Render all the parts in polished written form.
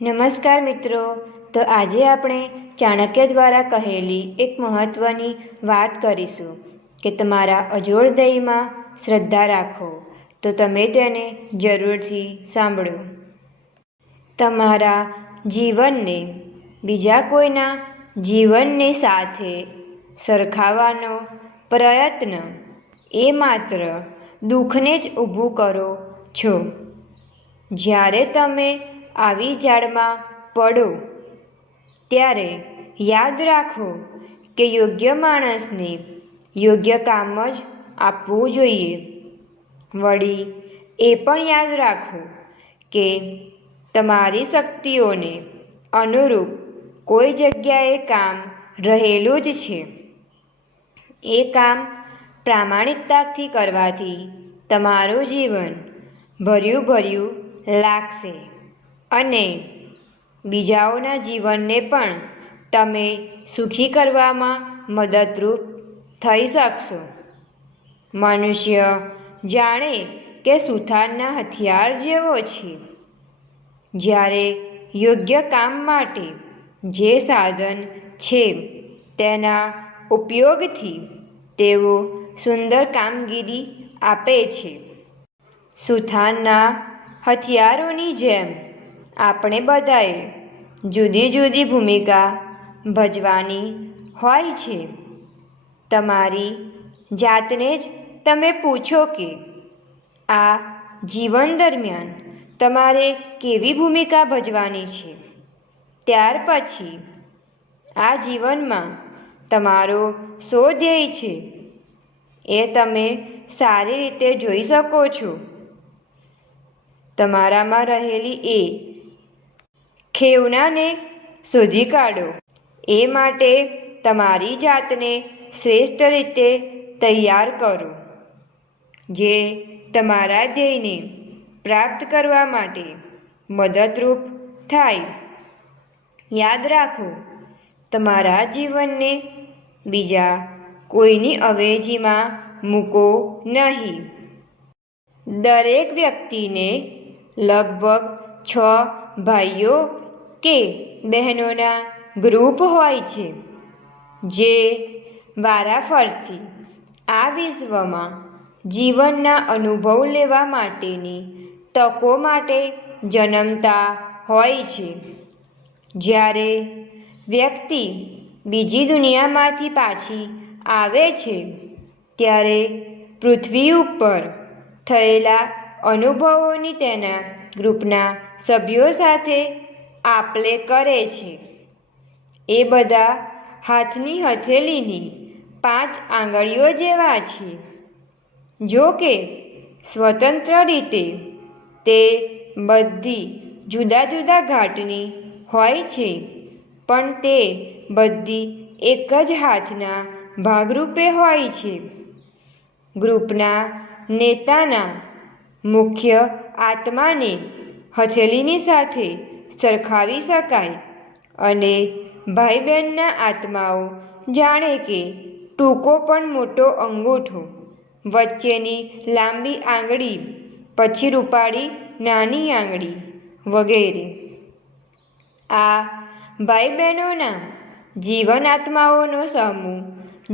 નમસ્કાર મિત્રો. તો આજે આપણે ચાણક્ય દ્વારા કહેલી એક મહત્વની વાત કરીશું કે તમારા અજોડદયમાં શ્રદ્ધા રાખો, તો તમે તેને જરૂરથી સાંભળો. તમારા જીવનને બીજા કોઈના જીવનની સાથે સરખાવવાનો પ્રયત્ન એ માત્ર દુઃખને જ ઊભું કરો છો. જ્યારે તમે આવી જાળમાં પડો ત્યારે યાદ રાખો કે યોગ્ય માણસને યોગ્ય કામ જ આપવું જોઈએ. વળી એ પણ યાદ રાખો કે તમારી શક્તિઓને અનુરૂપ કોઈ જગ્યાએ કામ રહેલું જ છે. એ કામ પ્રામાણિકતાથી કરવાથી તમારું જીવન ભર્યું લાગશે અને બીજાઓના જીવનને પણ તમે સુખી કરવામાં મદદરૂપ થઈ શકશો. મનુષ્ય જાણે કે સુથારના હથિયાર જેવો છે. જ્યારે યોગ્ય કામ માટે જે સાધન છે તેના ઉપયોગથી તેઓ સુંદર કામગીરી આપે છે. સુથારના હથિયારોની જેમ આપણે બધાએ જુદી જુદી ભૂમિકા ભજવવાની હોય છે. તમારી જાતને જ તમે પૂછો કે આ જીવન દરમિયાન તમારે કેવી ભૂમિકા ભજવવાની છે. ત્યાર પછી આ જીવનમાં તમારો શો ધ્યેય છે એ તમે સારી રીતે જોઈ શકો છો. તમારામાં રહેલી એ ખેવનાને શોધી કાઢો. એ માટે તમારી જાતને શ્રેષ્ઠ રીતે તૈયાર કરો, જે તમારા ધ્યેયને પ્રાપ્ત કરવા માટે મદદરૂપ થાય. યાદ રાખો, તમારા જીવનને બીજા કોઈની અવેજીમાં મૂકો નહીં. દરેક વ્યક્તિને લગભગ 6 ભાઈઓ કે બહેનોના ગ્રુપ હોય છે, જે વારાફરતી આ વિશ્વમાં જીવનના અનુભવ લેવા માટેની તકો માટે જન્મતા હોય છે. જ્યારે વ્યક્તિ બીજી દુનિયામાંથી પાછી આવે છે ત્યારે પૃથ્વી ઉપર થયેલા અનુભવોની તેના ગ્રુપના સભ્યો સાથે આપ-લે કરે છે. એ બધા હાથની હથેળીની 5 આંગળીઓ જેવા છે. જો કે સ્વતંત્ર રીતે તે બધી જુદા જુદા ઘાટની હોય છે, પણ તે બધી એક જ હાથના ભાગરૂપે હોય છે. ગ્રુપના નેતાના મુખ્ય આત્માને હથેળીની સાથે સરખાવી શકાય અને ભાઈ બહેનના આત્માઓ જાણે કે ટૂંકો પણ મોટો અંગૂઠો, વચ્ચેની લાંબી આંગળી, પછી રૂપાળી નાની આંગળી વગેરે. આ ભાઈ બહેનોના જીવન આત્માઓનો સમૂહ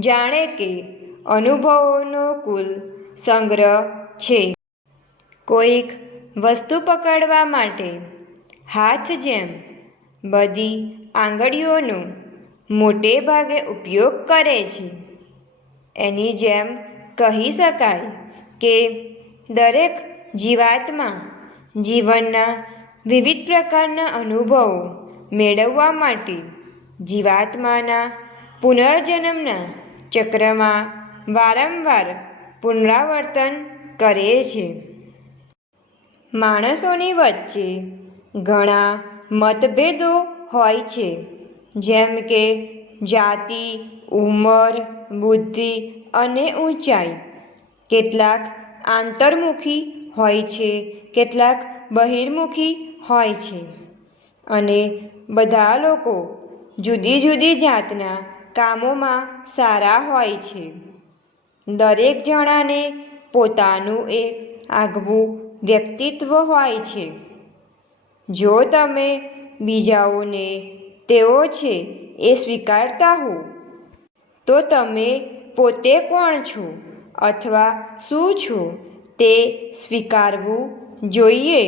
જાણે કે અનુભવોનો કુલ સંગ્રહ છે. કોઈક વસ્તુ પકડવા માટે હાથ જેમ બધી આંગળીઓનો મોટે ભાગે ઉપયોગ કરે છે. એની જેમ કહી શકાય કે દરેક જીવાત્મા જીવનના વિવિધ પ્રકારના અનુભવો મેળવવા માટે જીવાત્માના પુનર્જન્મના ચક્રમાં વારંવાર પુનરાવર્તન કરે છે. માણસોની વચ્ચે ઘણા મતભેદો હોય છે, જેમ કે જાતિ, ઉંમર, બુદ્ધિ અને ઊંચાઈ. કેટલાક આંતરમુખી હોય છે, કેટલાક બહિર્મુખી હોય છે, અને બધા લોકો જુદી જુદી જાતના કામોમાં સારા હોય છે. દરેક જણાને પોતાનું એક આગવું વ્યક્તિત્વ હોય છે. જો તમે બીજાઓને તેઓ છે એ સ્વીકારતા હો, તો તમે પોતે કોણ છો અથવા શું છો તે સ્વીકારવું જોઈએ.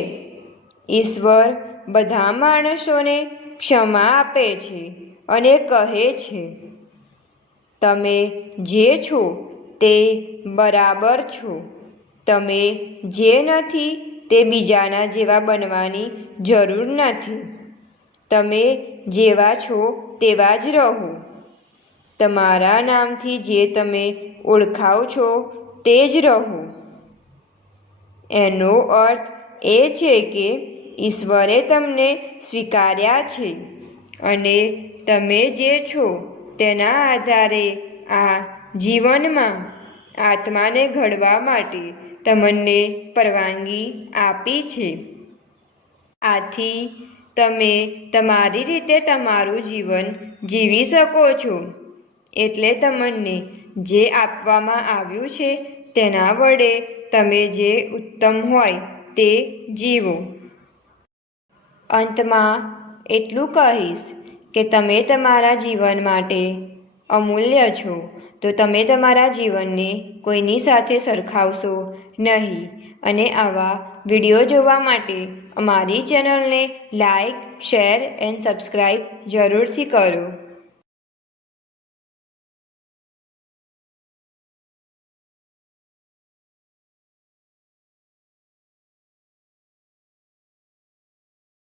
ઈશ્વર બધા માણસોને ક્ષમા આપે છે અને કહે છે, તમે જે છો તે બરાબર છો. તમે જે નથી તે બીજાના જેવા બનવાની જરૂર નથી. તમે જેવા છો તેવા જ રહો. તમારા નામથી જે તમે ઓળખાવ છો તે જ રહો. એનો અર્થ એ છે કે ઈશ્વરે તમને સ્વીકાર્યા છે અને તમે જે છો તેના આધારે આ જીવનમાં આત્માને ઘડવા માટે તમને પરવાનગી આપી છે. આથી તમે તમારી રીતે તમારું જીવન જીવી શકો છો. એટલે તમને જે આપવામાં આવ્યું છે તેના વડે તમે જે ઉત્તમ હોય તે જીવો. અંતમાં એટલું કહીશ કે તમે તમારા જીવન માટે અમૂલ્ય છો, તો તમે તમારા જીવનને કોઈની સાથે સરખાવશો નહીં. અને આવા વિડીયો જોવા માટે અમારી ચેનલને લાઈક, શેર એન્ડ સબસ્ક્રાઈબ જરૂરથી કરો.